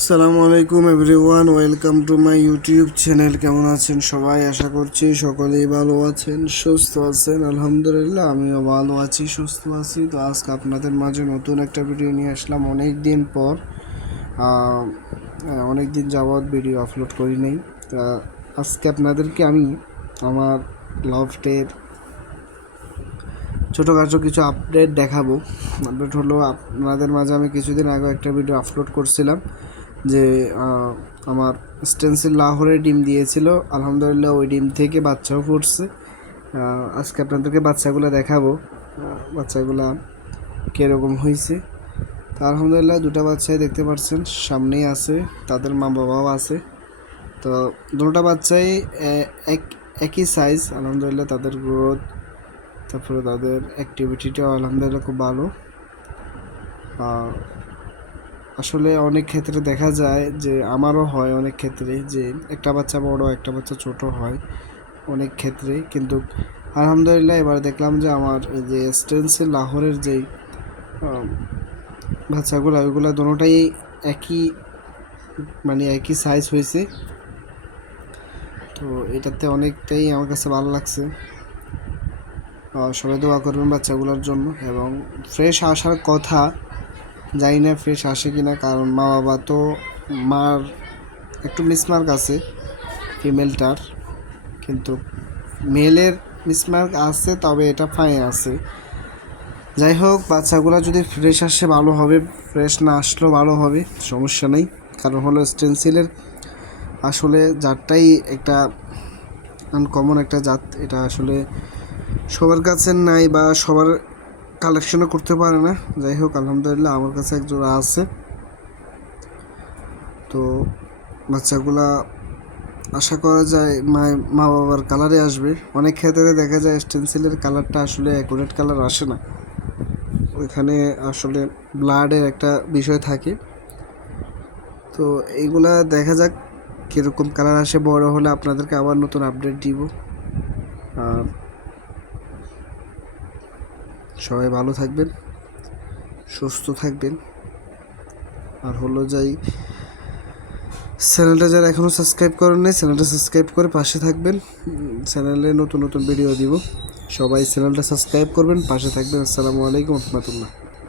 আসসালামু আলাইকুম everyone, welcome to my YouTube channel. কেমন আছেন সবাই? আশা করছি সকলেই ভালো আছেন, সুস্থ আছেন। আলহামদুলিল্লাহ, আমিও ভালো আছি, সুস্থ আছি। তো আজকে আপনাদের মাঝে নতুন একটা ভিডিও নিয়ে আসলাম অনেক দিন পর অনেক দিন যাবৎ ভিডিও আপলোড করি নাই। তা আজকে আপনাদেরকে আমি আমার লফটের ছোটোখাটো কিছু আপডেট দেখাবো। আপডেট হলো, আপনাদের মাঝে আমি কিছুদিন আগে একটা ভিডিও আপলোড করছিলাম। যে আমার স্টেন্সিল লাহোরে ডিম দিয়েছিল। আলহামদুলিল্লাহ ওই ডিম থেকে বাচ্চাও ফুটছে। আজকে আপনাদেরকে বাচ্চাগুলো দেখাবো। বাচ্চাগুলা কীরকম হয়েছে তা আলহামদুলিল্লাহ দুটো বাচ্চাই দেখতে পাচ্ছেন সামনেই আছে, তাদের মা বাবাও আছে। তো দুটোটা বাচ্চাই এক, একই সাইজ আলহামদুলিল্লাহ তাদের গ্রোথ তারপরে তাদের অ্যাক্টিভিটিটাও আলহামদুলিল্লাহ খুব ভালো। আসলে অনেক ক্ষেত্রে দেখা যায় যে আমারও হয় অনেক ক্ষেত্রে যে একটা বাচ্চা বড়, একটা বাচ্চা ছোট হয় অনেক ক্ষেত্রে। কিন্তু আলহামদুলিল্লাহ এবার দেখলাম যে আমার যে স্টেন্সিল লাহোরের যেই বাচ্চাগুলো, ওইগুলো দুটোটাই একই মানে একই সাইজ হয়েছে। তো এটাতে অনেকটাই আমার কাছে ভালো লাগছে। সবাই দোয়া করবেন বাচ্চাগুলোর জন্য। এবং ফ্রেশ আসার কথা জানি না ফ্রেশ আসে কি না কারণ মা বাবা তো মার একটু মিসমার্ক আছে ফিমেলটার কিন্তু মেলের মিসমার্ক আছে, তবে এটা ফাই আছে। যাই হোক, বাচ্চাগুলো যদি ফ্রেশ আসে, ভালো হবে। ফ্রেশ না আসলেও ভালো হবে, সমস্যা নেই। কারণ হলো স্টেনসিলের আসলে জাতটাই একটা আনকমন একটা জাত। এটা আসলে সবার কাছে নাই বা সবার কালেকশনও করতে পারে না। যাই হোক, আলহামদুলিল্লাহ আমার কাছে এক জোড়া আছে। তো বাচ্চাগুলা আশা করা যায় মা মা বাবার কালারে আসবে। অনেক ক্ষেত্রে দেখা যায় স্টেন্সিলের কালারটা আসলে অ্যাকুরেট কালার আসে না। ওইখানে আসলে ব্লাডের একটা বিষয় থাকে। তো এইগুলা দেখা যাক কীরকম কালার আসে। বড় হলে আপনাদেরকে আবার নতুন আপডেট দিব। আর সবাই ভালো থাকবেন, সুস্থ থাকবেন। আর হলো যাই, চ্যানেলটা যারা এখনও সাবস্ক্রাইব করেন নাই, চ্যানেলটা সাবস্ক্রাইব করে পাশে থাকবেন। চ্যানেলে নতুন নতুন ভিডিও দিব। সবাই চ্যানেলটা সাবস্ক্রাইব করবেন, পাশে থাকবেন। আসসালামু আলাইকুম, রহমতুল্লাহ।